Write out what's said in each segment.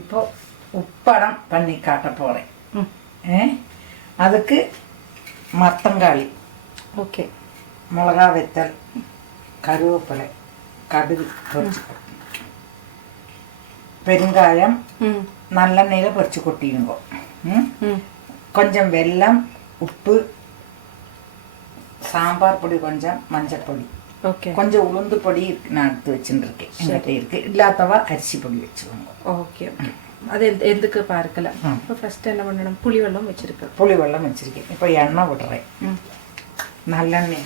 இப்போ உப்படம் பண்ணி காட்ட போகிறேன். அதுக்கு மத்தங்காளி, ஓகே, மிளகா வெத்தல், கருவேப்பிலை, கடுகு பொரிச்சு, பெருங்காயம் நல்லெண்ணெயில் பொரிச்சு கொட்டிடுங்கோ. கொஞ்சம் வெல்லம், உப்பு, சாம்பார் பொடி, கொஞ்சம் மஞ்சள் பொடி, ஓகே, கொஞ்சம் உளுந்து பொடி நான் எடுத்து வச்சுருக்கேன். எங்கிட்ட இருக்கு. இல்லாதவா அரிசி பொடி வச்சுக்கோங்க. Okay okay. அது எதுக்கு பார்க்கல. இப்போ ஃபர்ஸ்ட் என்ன பண்ணணும்? புளி வெல்லம் வச்சிருக்கேன். புளி வெல்லம் வச்சிருக்கேன். இப்போ எண்ணெய் விடுறேன். நல்லெண்ணெய்.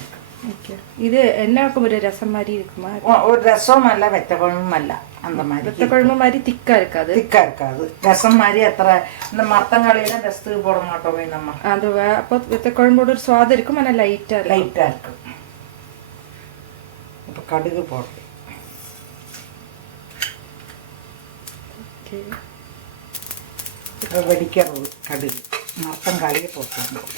ஓகே. இது என்ன ஒரு ரசம் மாதிரி இருக்குமா? ஒரு ரசம் அல்ல, வெத்த குழம்பும் அல்ல, அந்த மாதிரி. வெத்த குழம்பு மாதிரி திக்கா இருக்காது. திக்கா இருக்காது. ரசம் மாதிரி அத்தனை இந்த மத்தங்காலையெல்லாம் ரசத்துக்கு போட மாட்டோமே நம்ம. அந்த அப்போ வெத்த குழம்போட ஒரு சுவாதம் இருக்கும், ஆனால் லைட்டா இருக்கும். இப்போ கடுகு போடுறேன். ஓகே. இப்போ வெடிக்கிறது கடுகு. மத்தங்காலியை போட்டுருந்தோம்.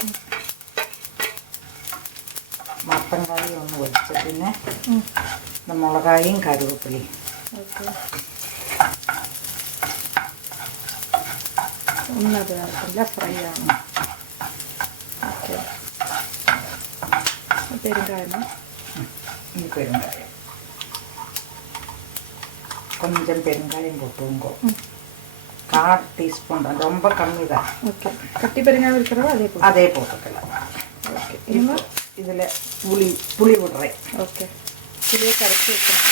மத்தங்காய் ஒன்று வச்ச பின்ன இந்த மிளகாயும் கருவேப்பிலையும். ஓகே. ஒன்றா இருக்குல்ல, ஃப்ரை ஆகும். ஓகே. பெருங்காயமா? இது பெருங்காயம். கொஞ்சம் பெருங்காயம் போட்டுங்கோ. 1/4 டீஸ்பூன் தான், ரொம்ப கம்மி தான். ஓகே. கட்டி பெருங்காயம் இருக்கிறதோ அதே போட்டுக்கலாம். ஓகே. இதில் புளி விடுறேன். ஓகே. புளியை கரைச்சி வைக்கணும்.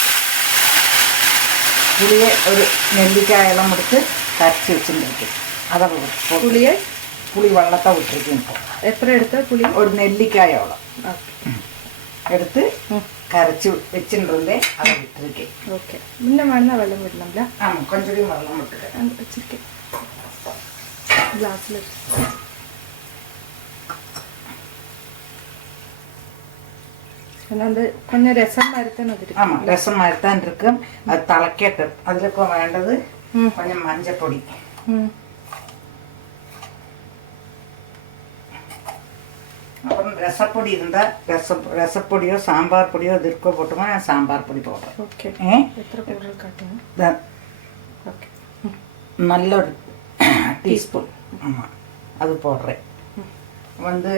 புளியை ஒரு நெல்லிக்காயெல்லாம் எடுத்து கரைச்சி வச்சுருக்கேன். அதை புளி வெள்ளத்தை விட்டுருக்கேன். இப்போ எத்தனை எடுத்த புளி? ஒரு நெல்லிக்காயோളം எடுத்து கரைச்சி வச்சுருந்தேன். அதை விட்டுருக்கேன். ஓகே. இன்னும் வேணா வெள்ளம் விடலாம்ல? ஆமாம், கொஞ்சம் வெள்ளம் விட்டுருக்கேன். வச்சுருக்கேன் கிளாஸில். கொஞ்சம் ரசம் மாதிரி தான் அது. ஆமாம், ரசம் மாதிரி தான் இருக்கும். அது தலைக்கட்டு. அதில் இப்போ வேண்டது கொஞ்சம் மஞ்சள் பொடி, அப்புறம் ரசப்பொடி இருந்தால் ரசப்பொடியோ சாம்பார் பொடியோ இது இருக்கோ போட்டுமா, நான் சாம்பார் பொடி போடுறேன். ஓகே. எத்தனை பவுடர் காட்டுங்க? ஓகே. நல்ல ஒரு டீஸ்பூன். ஆமாம், அது போடுறேன். வந்து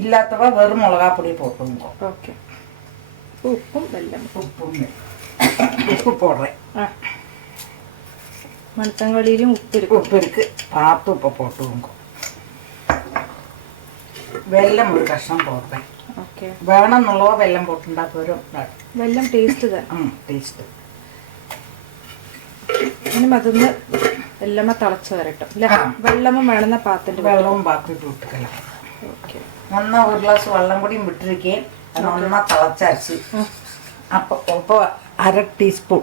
இல்லாதவா வெறும் மிளகா பொடி போட்டுங்க. ஓகே. உப்பும் வெல்லம். உப்பு போடுறேன். மணத்தங்காளியிலும் உப்பு இருக்கு. பார்த்து உப்பை போட்டுங்க. வெல்லம் ஒரு கஷ்டம் போடுறேன். ஓகே. வேணும்னுள்ளவோ வெல்லம் போட்டுண்டா வரும். വെല്ലം ടേസ്റ്റ് തന്നെ. ടേസ്റ്റ്. ഇനി അതൊന്ന് എല്ലാം തിളച്ച് വരട്ടെ അല്ലേ? വെള്ളമും വേണമെന്ന പാത്രത്തിൽ വെള്ളവും പാത്രത്തിൽ വിട്ടുக்கலாம். ഓക്കെ. ഒന്നാ ഒരു ഗ്ലാസ് വെള്ളം കൂടി വിട്ടിരിക്കേ. അത് ഒന്നാ തിളച്ചരച്ച് അപ്പോൾ 1/2 ടീസ്പൂൺ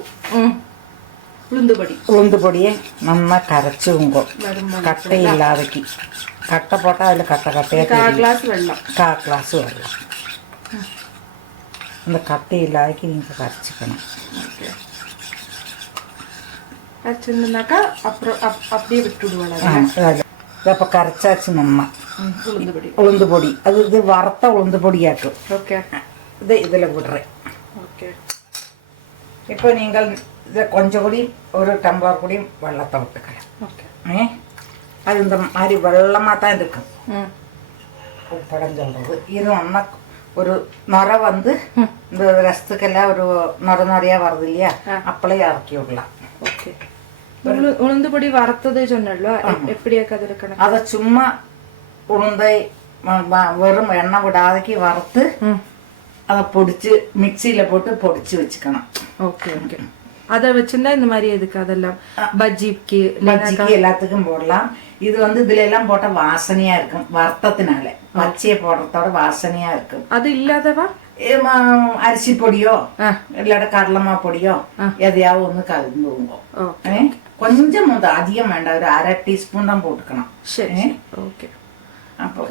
ഉളുന്ത് പൊടിയെ നന്നാ കരച്ചുകൊങ്കോ കട്ടയില്ലാതെക്ക്. കട്ട പോട്ടാൽ അതിൽ കട്ടയാക്കി 1/4 ഗ്ലാസ് വെള്ളം. 1/4 ഗ്ലാസ് വെള്ളം அந்த கட்டையில்லாக்கி நீங்கள் கரைச்சிக்கணும். கரைச்சிருந்தாக்கா அப்புறம் அப்படியே விட்டுடுவாங்க. இப்போ கரைச்சாச்சு நம்ம உளுந்து பொடி. அது இது வறுத்த உளுந்து பொடியாக்கும். ஓகே. இது இதில் விடுறேன். ஓகே. இப்போ நீங்கள் இதை கொஞ்சம் கூடி ஒரு டம்ளர் கூடி வெள்ளத்தை விட்டுக்கலாம். ஓகே. அது இந்த மாதிரி வெள்ளமாக தான் இருக்கும். உப்படம் சொல்கிறது இது ஒன்றா ஒரு நுரை வந்து இந்த ரசத்துக்கெல்லாம் ஒரு நுரையா வருது இல்லையா, அப்பளே இறக்கி விடலாம். ஓகே. உளுந்து பொடி வறுத்தது சொன்னല്ലോ, எப்படியாக்க அது இருக்கணும்? அதை சும்மா உளுந்தை வெறும் எண்ணெய் விடாதக்கு வறுத்து அதை பொடிச்சு மிக்சியில் போட்டு பொடிச்சு வச்சுக்கணும். Okay okay. அதை வச்சிருந்தா இந்த மாதிரி எதுக்கு? அதெல்லாம் பஜ்ஜிக்கு எல்லாத்துக்கும் போடலாம். இது வந்து இதுல எல்லாம் போட்ட வாசனையா இருக்கும். வறுத்தத்தினால பச்சையை போடுறதோட வாசனையா இருக்கும். அது இல்லாதவா அரிசி பொடியோ இல்லாட்ட கடலமா பொடியோ எதையாவது ஒண்ணு கலந்துவோங்க. கொஞ்சம் அதிகம் வேண்டாம், ஒரு 1/2 டீஸ்பூன் தான் போட்டுக்கணும். சரி. ஓகே. அப்போ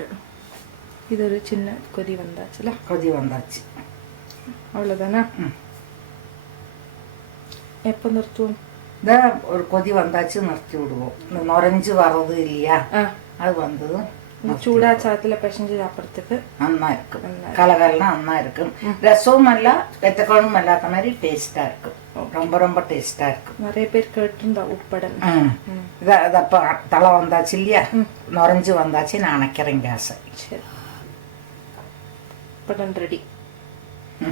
இது ஒரு சின்ன கொதி வந்தாச்சுல? கொதி வந்தாச்சு, அவ்வளவுதானே? எப்போ நிறுத்துவோம்? இந்த ஒரு கொதி வந்தாச்சு நிறுத்தி விடுவோம். இந்த நுரைஞ்சு வர்றது இல்லையா, அது வந்ததும் சூடா சாத்துல பிசைஞ்சு சாப்பிட்றதுக்கு நன்னா இருக்கும். கலகல்லாம் நன்னா இருக்கும். ரசமும் எல்லாம் வெத்த குழம்பும் இல்லாத மாதிரி டேஸ்டா இருக்கும். ரொம்ப ரொம்ப டேஸ்டா இருக்கும். நிறைய பேர் கேட்டிருந்தா உப்படன். இது அப்போ தலை வந்தாச்சு இல்லையா, நுரைஞ்சு வந்தாச்சு. நான் அணைக்கிறேன் கேஸை. சரி, உப்படன் ரெடி.